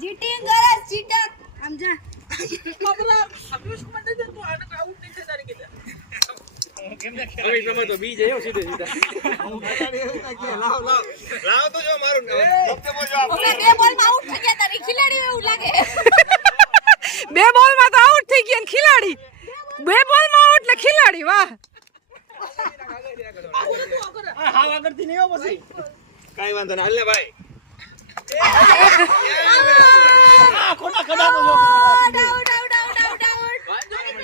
Cheating કરે ચીટર સમજા હવે તમે તો બી જયો સીધે સીધા લાવ તો જો મારું ઓકે બે બોલમાં આઉટ થઈ ગયા તારી ખિલાડી એવું લાગે બે બોલમાં તો આઉટ થઈ ગયા ને ખિલાડી બે બોલમાં આઉટ એટલે ખિલાડી વાહ હા આગળથી નહીં આવો પછી કાઈ વાંધો ના હાલ ને ભાઈ ખોટા કડા તો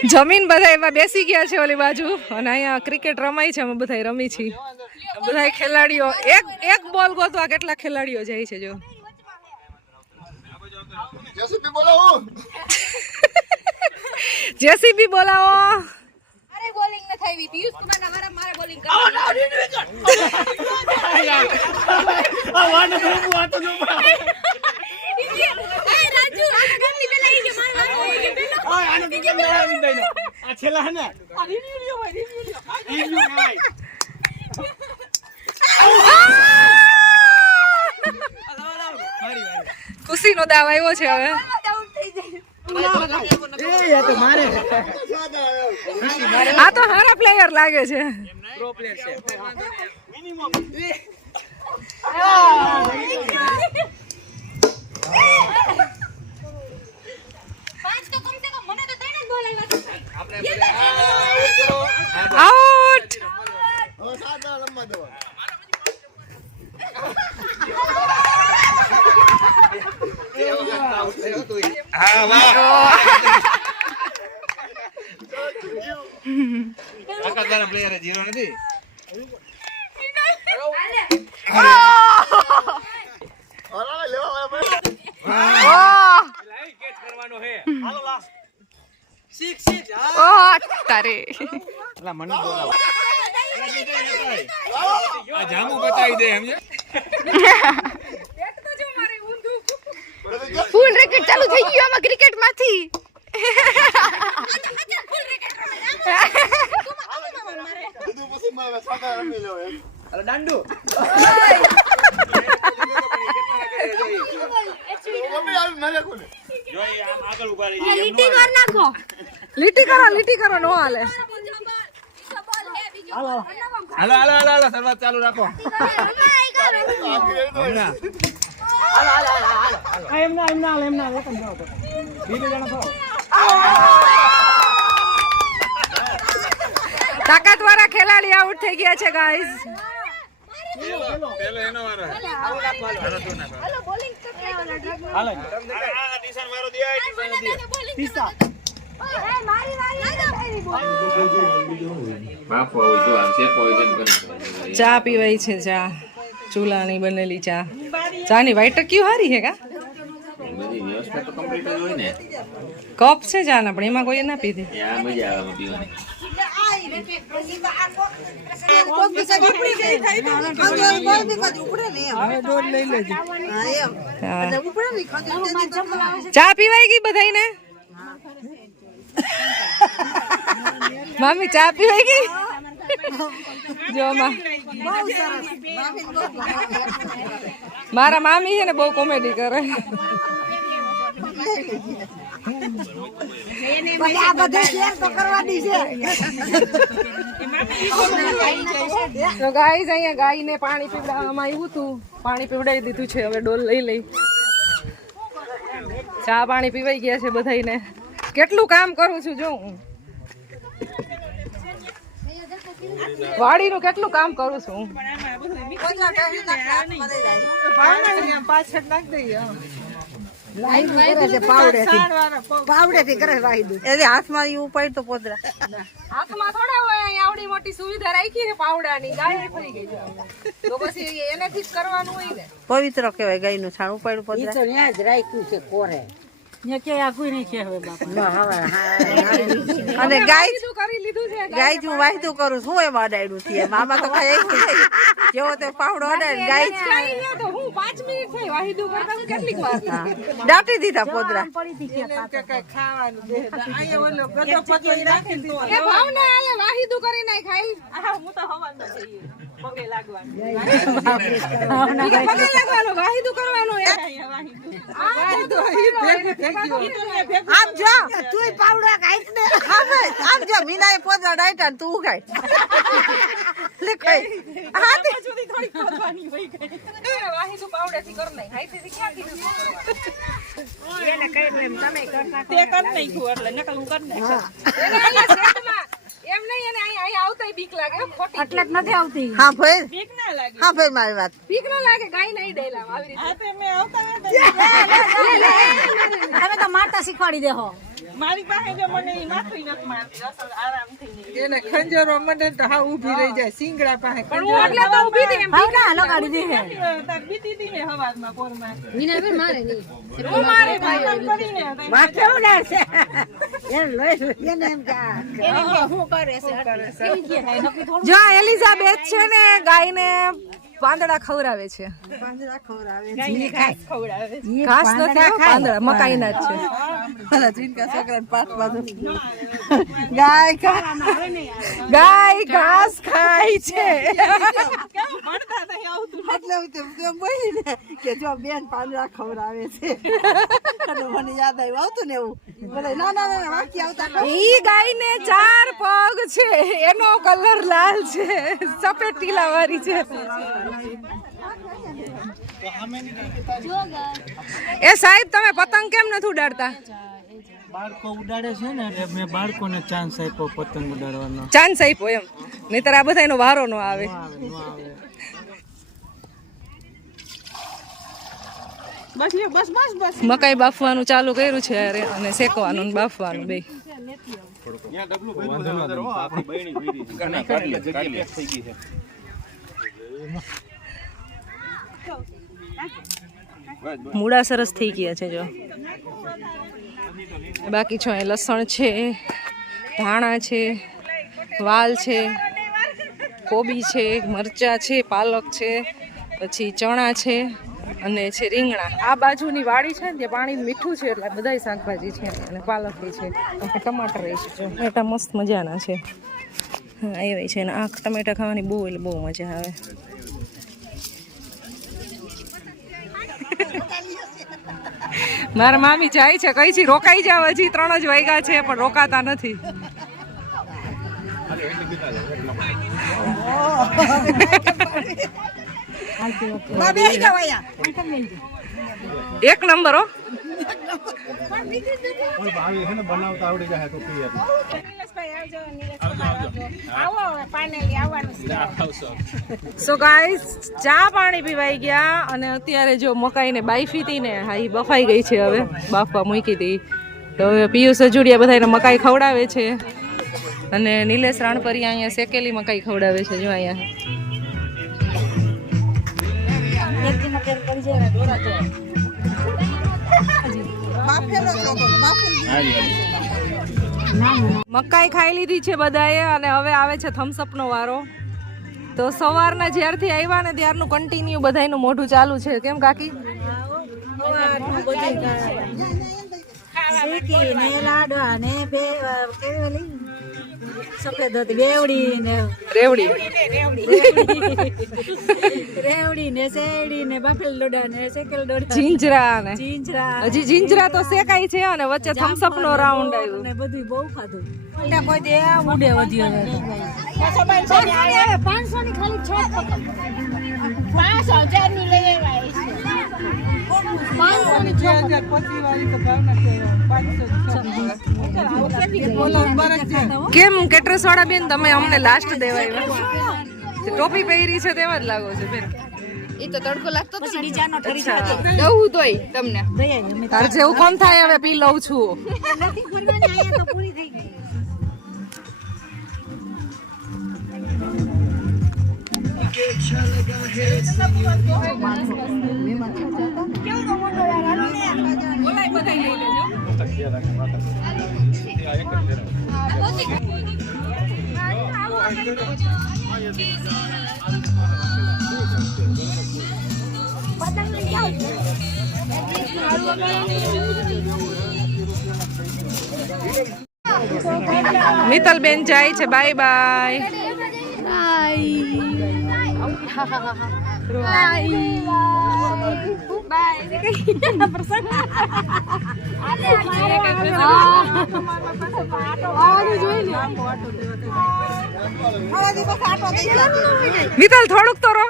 જમીન બધા એમાં બેસી ગયા છે ઓલી બાજુ અને અહીંયા ક્રિકેટ રમાય છે અમે બધા રમી છીએ બધા ખેલાડીઓ એક બોલ ગોતવા કેટલા ખેલાડીઓ જાય છે જો જેસીબી બોલાવો અરે બોલિંગ ન થઈ પિયુષ કુમાર ના વારા મારે બોલિંગ કરવાનું આ વાને તો આ તો જો એ રાજુ આ ગમની પેલા ઈ કે મારવાનો એ કે પેલો આનો કે મેળાવી દઈને આ છેલા હે ને આ રિવ્યુ ભાઈ રિવ્યુ ભાઈ ખુશી નો દાવ આવ્યો છે હવે આ તો હારા પ્લેયર લાગે છે પ્રો પ્લેયર છે મિનિમમ પાંચ તો કમ સે કમ મને તો ત્રણ જ બોલ આઉટ આવ્યા હવે સાદા રમવા દો હા વાહ આકાશના પ્લેયર જીરો નથી ઓલા લેવા વાળા લાઈવ કેચ કરવાનો હે હાલો લાસ્ટ 6 ઓ તારે અલા મને બોલાવો આ જામુ બતાવી દે સમજે ફૂલ રેકેટ ચાલુ થઈ ગયો આમાં ક્રિકેટ માંથી કીધું પછી મારે સાદા રમી લો એમ અરે દાંડુ મમ્મી આવી મારે કોને જોઈ આમ આગળ ઉભા રહી લીટી કર નાખો લીટી કરો નો હાલે હાલો હાલો શરૂઆત ચાલુ રાખો હમણાં એમના એકમ જાઓ તો બીજે જણા થો તાકાતવાળા ખેલાડી આઉટ થઈ ગયા છે ગાઈઝ પેલો એનો વારો હાલો તું ના હાલો બોલિંગ હાલો આ ટીશન મારો દિયા ટીશન દિયા ટીસા મારી વારી બાપો જો આમ છે પોઈઝન કરી ચા પીવાય છે ચા ચૂલાની બનેલી ચા ચાની વાઈટ ટક્યું હારી છે કા બધી વ્યવસ્થા તો કમ્પ્લીટ જ હોય ને કપ છે ચા ના પણ એમાં કોઈ ના પીધી આ મજા આવે પીવાની ચા પીવાય ગઈ બધાને મામી ચા પીવાય ગઈ જો મારા મામી છે ને બહુ કોમેડી કરે તો ગાઈસ અહીંયા ગાયને પાણી પીવડાવવામાં આવ્યું હતું પાણી પીવડાવી દીધું છે હવે ડોલ લઈ લઈ ચા પાણી પીવાઈ ગયા છે બધાને કેટલું કામ કરું છું જો હું વાડીનું કેટલું કામ કરું છું પાછળ નાખ દઈએ હાથમાં ઉપાડ તો પોદરા હાથમાં થોડા હોય અહીંયા આવડી મોટી સુવિધા રાખી છે પાવડાની ગાય ફરી ગઈ તો પછી એનેથી જ કરવાનું હોય ને પવિત્ર કહેવાય ગાય નું છાણ ઉપાડ્યું પોદરા ત્યાં જ રાખ્યું છે કોરે અને ગાય કરી લીધું છે ગાય હું વાયદું કરું શું એમાં અડાડ્યું છે મામા તો કઈ જેવો તે પાવડો અડાડ ગાય તો હું 5 મિનિટ થઈ વાહિદુ કરતા કેટલીક વાર દાટી દીધા પોદરા એ ભાવના આલે વાહિદુ કરી નાખ ખાઈ હું તો હવાન લાગવાનું વાહિદું કરવાનું આમ જો તું પાવડો ખાઈશ ને આમ જો મીનાએ પોદરા ડાયટા ને તું ખાય લે ખાઈ હા તે વાહિદું પાવડેથી કર નહીં હાઈથી ક્યાં કીધું એને કહી દે તમે કરતા તે કર નાખ્યું એટલે નકલ હું કર નાખ એમ નહીં એને અહીં આવતાય બીક લાગે ખોટી એટલે જ નથી આવતી હા ભાઈ બીક ના લાગે હા ભાઈ મારી વાત બીક ન લાગે ગાય નહીં ડેલા આવી રીતે હા તે મેં આવતા તમે તો મારતા શીખવાડી દેહો મારી પાસે જો મને ઈ માથું નથી મારતી અસલ આરામથી એને ખંજરો મને તો હા ઊભી રહી જાય સિંગડા પાસે પણ હું એટલે તો ઊભી હતી એમ ભાઈ ના લગાડી દે તાર બીતી હતી ને હવારમાં પોરમાં વિનાબેન મારે નહીં હું મારે ભાઈ કામ કરીને માથે ઉડાડશે એને લોહી એને એમ કા શું કરે છે જો આ એલિઝાબેથ છે ને ગાયને પાંદડા ખવડાવે છે પાંદડા ખવડાવે ખવડાવે ઘાસ નથી હો, પાંદડા મકાઈના જ છે ભલા જીનકા છોકરાને પાઠ બાજુ ગાય ગાય ઘાસ ખાય છે કેમ ભણતા નહીં આવતું એટલે હું તેમ બોલી ને કે જો બેન પાંદડા ખવડાવે છે અને મને યાદ આવ્યું આવતું ને એવું બોલે ના ના ના વાક્ય આવતા ઈ ગાયને 4 પગ છે એનો કલર લાલ છે સફેદ ટીલા વાળી છે એ સાહેબ તમે પતંગ કેમ નથી ઉડાડતા બાળકો ઉડાડે છે ને એટલે મેં બાળકોને ચાન્સ આપ્યો પતંગ ઉડાડવાનો. ચાન્સ આપ્યો એમ નહીતર આ બધાનો વારો ન આવે બસ લ્યો બસ બસ બસ મકાઈ બાફવાનું ચાલુ કર્યું છે અરે અને શેકવાનું ને બાફવાનું બે ત્યાં ડબલું ભર્યું છે અંદર હો આપણી બહેણી ભરી છે જગ્યા પેક થઈ ગઈ છે મૂળા સરસ થઈ ગયા છે જો બાકી છો અહીં લસણ છે ધાણા છે વાલ છે કોબી છે મરચા છે પાલક છે પછી ચણા છે અને છે રીંગણા આ બાજુની વાડી છે ને ત્યાં પાણી મીઠું છે એટલે બધાય શાકભાજી છે અને પાલક બી છે અને ટમાટર છે જો ટમેટા મસ્ત મજાના છે હા એવી છે અને આ ટમેટા ખાવાની બહુ એટલે બહુ મજા આવે મારા મામી જાય છે કઈ છે રોકાઈ જાવ હજી 3 જ વાગ્યા છે પણ રોકાતા નથી એક નંબર હો કોઈ ભાવી છે ને બનાવતા આવડી જાય તો ક્લિયર સો ગાઈસ ચા પાણી પીવાઈ ગયા અને અત્યારે જો મકાઈને બાફી હતી ને હા એ બફાઈ ગઈ છે હવે બાફવા મૂકી હતી તો હવે પિયુષ સજુડિયા બધાને મકાઈ ખવડાવે છે અને નિલેશ રાણપરિયા અહીંયા શેકેલી મકાઈ ખવડાવે છે જો અહીંયા મકાઈ ખાઈ લીધી છે બધાએ અને હવે આવે છે થમ્સઅપ નો વારો તો સવારના જ્યારથી આવ્યા ને ત્યારનું કન્ટિન્યુ બધાયનું મોઢું ચાલુ છે કેમ કાકી લાડવા ને સફેદ હતી બેવડી ને રેવડી રેવડી ને શેરડી ને બાફેલ ડોડા ને શેકેલ ડોડા જીંજરા ને જીંજરા હજી જીંજરા તો શેકાય છે અને વચ્ચે થમ્સઅપ નો રાઉન્ડ આવ્યો ને બધું બહુ ખાધું કોઈ દે ઉડે વધ્યો 500 ની ખાલી 5000 ની લઈ આવ્યા 500 ની 2025 વાળી તો ભાવના કે 500 કેમ કેટરસ વાળા બેન તમે અમને લાસ્ટ દેવાય ટોપી પહેરી છે તેવા જ લાગો છે બેન ઈ તો તડકો લાગતો તો બીજાનો ઠરી અચ્છા. દઉં તોય તમને તાર જેવું કોણ થાય હવે પી લઉં છું નથી ફરવાની આયા તો પૂરી થઈ ગઈ મિત્તલ બેન જાય છે બાય બાય મિતલ થોડુંક તો રો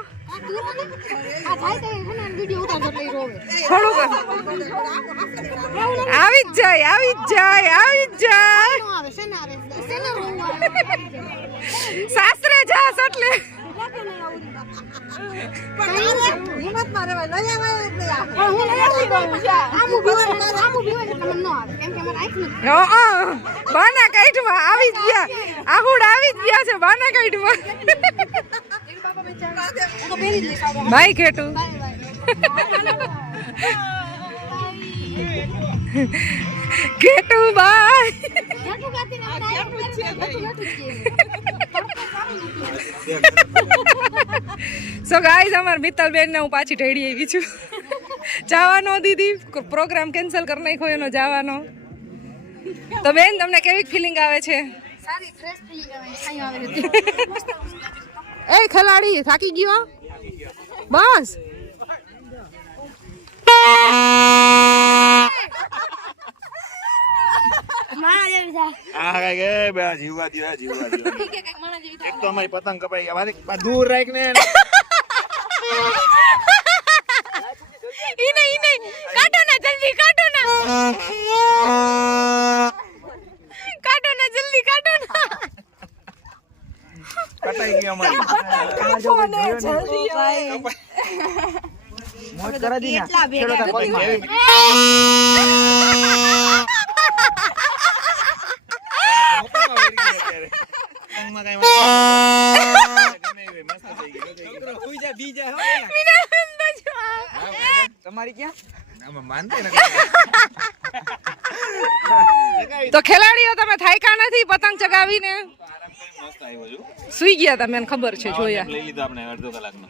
આવી જ જાય સાસરે જાસ એટલે બાના કાઢમાં આવી જ ગયા આહુડ આવી જ ગયા છે બાના કાઢમાં બાય કેટુ કેટુ બાય સો ગાઈઝ અમાર મિત્તલ બેન ને હું પાછી ઢેડી આવી છું જવાનો દીદી પ્રોગ્રામ કેન્સલ કરી નાખ્યો એનો જવાનો તો બેન તમને કેવી ફિલિંગ આવે છે સારી ફ્રેશ ફીલિંગ આવે એ ખેલાડી થાકી ગયો બસ મારા જેવી થા આ કઈ કે બે જીવવા દે એક તો અમારી પતંગ કપાઈ ગયા મારી દૂર રાખ ને ઈને કાટો ના જલ્દી કાટો ના જલ્દી કાટો ના કટાઈ ગઈ અમારી મોજ કરા દી ના ચલો તા કોઈ તમારી ક્યાં માનતે તો ખેલાડીઓ તમે થાક્યા નથી પતંગ ચગાવીને સુઈ ગયા તમે મને ખબર છે જોયા લઈ લીધો આપણે અડધો કલાકનો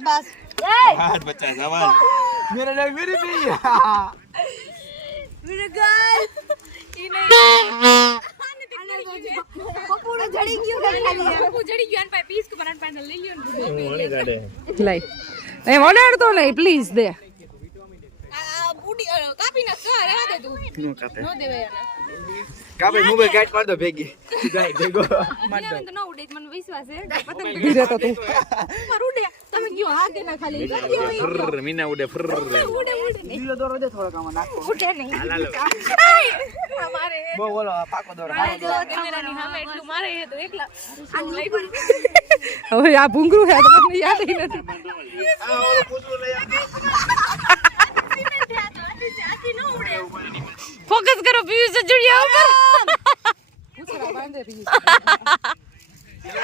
બસ હાથ બચ્ચા સવાલ મેરે લે મેરી ભી મેરે ગાલ ઈને પપ્પુને જડી ગયું કે ખાલી પપ્પુ જડી ગયું અને પીસ કે બનાટ પેન્ડલ લઈ લ્યો ને મોણી કાઢે લઈ એ ઓડાડતો નહીં પ્લીઝ દે આ બુડી કાપી નાખ રહેવા દે તું નો કાપે નો દેવે એને કાપે મુંબઈ ગાઈડ માર દો ભેગી ગાઈ ભેગો મને તો ન ઉડે મને વિશ્વાસ છે પતંગ બીજે તો તું પર ઉડે તમે કયો હા કે ના ખાલી ફર મીના ઉડે ફર ઉડે નહીં દીલો દોરો દે થોડો કામ નાખો ઉડે નહીં હાલો અમારે બો બોલો પાકો દોરો કેમેરાની સામે એટલું મારે હે તો એકલા આ લઈ હવે આ ભૂંગરું છે તમને યાદ નથી આ ઓલો પૂછું લઈ ફોકસ કરો પિયુષ જુડિયા ઉપર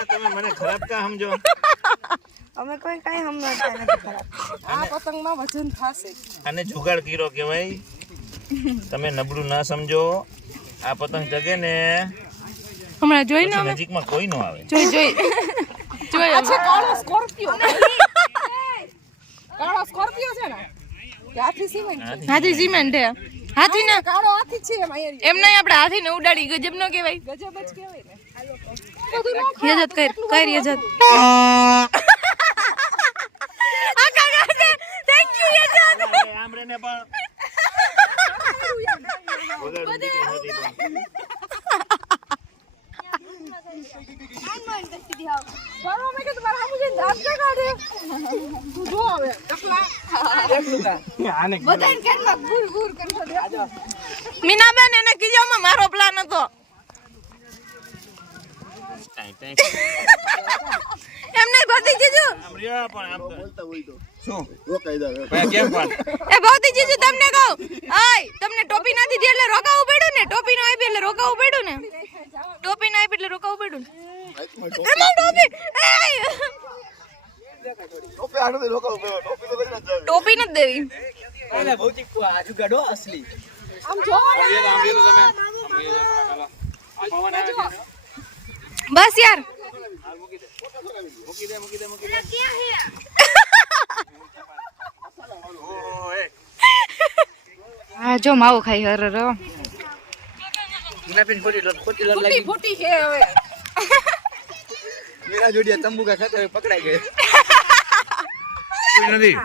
તમે મને ખરાબ કા સમજો અમે કોઈ કઈ સમજતા નથી ખરાબ આ પતંગમાં વજન થશે આને જુગાડ કીરો કહેવાય તમે નબળું ના સમજો આ પતંગ જગે ને હમણાં જોઈ ને પછી નજીકમાં કોઈ ન આવે જોઈ અચ્છા કાળો સ્કોર્પિયો કાળો સ્કોર્પિયો છે ને કે હાથી સિમેન્ટ છે હાથી સિમેન્ટ હે હાથી ને કાળો હાથી છે એમ અહીંયા એમ નહીં આપણે હાથી ને ઉડાડી ગજબ નો કહેવાય ગજબ જ કહેવાય ને યજત કર યજત આ કાકા થેન્ક યુ યજત આમ રેને પણ વગાડું દીધું નથી પણ. બરો મે કે તમારા સામુ જઈને દાંત કે કાઢે તું જો હવે ટકલા આને બધાને કેટલા ગુર ગુર કરતો દે મીનાબેન એને કીજો માં મારો પ્લાન હતો ટાઈ ટાઈ એમને ભૌતિક જીજુ આમ રહ્યા પણ આમ બોલતા હોય તો શું રોકાઈ દો ભાઈ કેમ પણ એ ભૌતિક જીજુ તમને કહું ઓય તમને ટોપી નથી દી એટલે રોકાવું પડ્યું ને ટોપી નો આપી એટલે રોકાવું પડ્યું ને ટોપી ના આપી એટલે રોકાવું પડ્યું ને એમાં ટોપી એય! ટોપી આનો લોકો ટોપી તો કરી જ ટોપી નથી દેવી એને ભૌતિક આજુ ગાડો અસલી આમ જો આમ તો તમે હાલો આ પવન આવે છે બસ યાર મૂકી દે ઓય હા જો માવો ખાઈ હર હર ગુલાબી ખોટી ફૂટી ફૂટી છે હવે મેરા જોડિયા તંબુ કા ખાતા પકડાઈ ગયે કોઈ નથી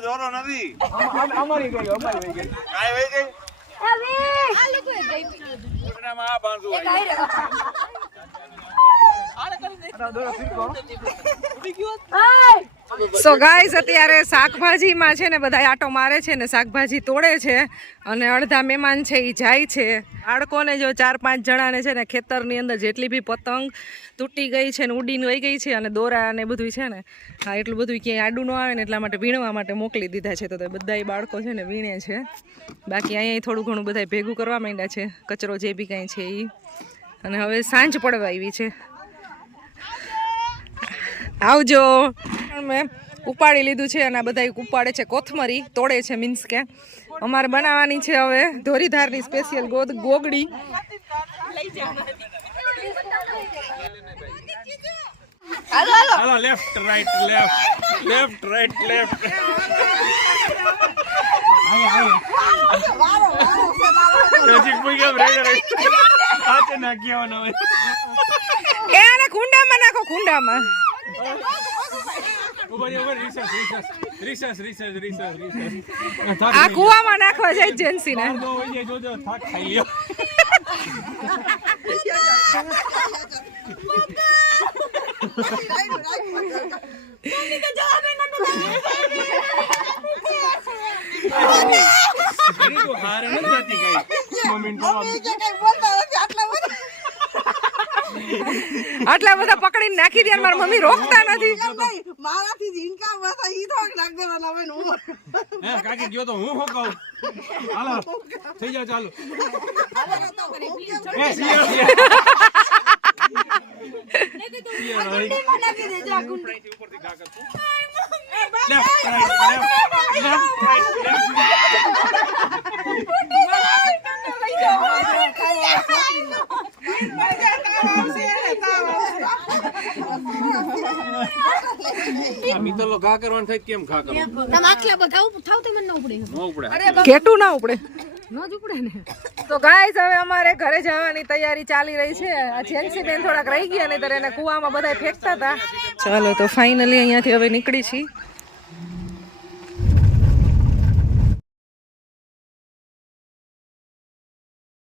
જોરો નથી અમારી ગઈ અમારી ગઈ કાઈ વઈ ગઈ કોટડામાં આ બાંધું સો ગાઈઝ અત્યારે શાકભાજીમાં છે ને બધા આટો મારે છે ને શાકભાજી તોડે છે અને અડધા મહેમાન છે એ જાય છે બાળકોને જો 4-5 જણાને છે ને ખેતરની અંદર જેટલી બી પતંગ તૂટી ગઈ છે ને ઉડીને વહી ગઈ છે અને દોરા ને બધું છે ને હા એટલું બધું ક્યાંય આડું ન આવે ને એટલા માટે વીણવા માટે મોકલી દીધા છે તો બધા બાળકો છે ને વીણે છે બાકી અહીંયા થોડું ઘણું બધા ભેગું કરવા માંડ્યા છે કચરો જે બી કાંઈ છે એ અને હવે સાંજ પડવા આવી છે આવજો મેં ઉપાડી લીધું છે અને આ બધા ઉપાડે છે કોથમરી તોડે છે મીન્સ કે અમારે બનાવવાની છે હવે ધોરીધારની સ્પેશિયલ ગોગડી હાલો left right left right left નજીક કોઈ કેમ રહી હાથે નાખી આવવાનો હોય એ આને કુંડામાં નાખો કુંડામાં આ કુવામાં નાખવા જાય જેન્સી ને જોજો થાક ખાઈ લ્યો આટલા બધા પકડીને નાખી દે મારી મમ્મી રોકતા નથી મારાથી જીનકા બસ ઈ થોક લાગ દેવાના હોય ને હે કાકી ગયો તો હું કહું હાલો થઈ જાવ ચાલો એ સિયા ઉપરથી ઘા કરતું લેફ્ટ મિત્તલ ઘા કરવાનું થાય કેમ ઘા કરવાનું તમે આખલા બધા થાવ તમે ન ઉપડે ન ઉપડે કેટલું ના ઉપડે ન જ ઉપડે ને તો ગાઈસ હવે અમારે ઘરે જવાની તૈયારી ચાલી રહી છે આ જેન્સી બેન થોડાક રહી ગયા ને ત્યારે એને કુવામાં બધા ફેંકતા હતા ચાલો તો ફાઇનલી અહીંયાથી હવે નીકળી છી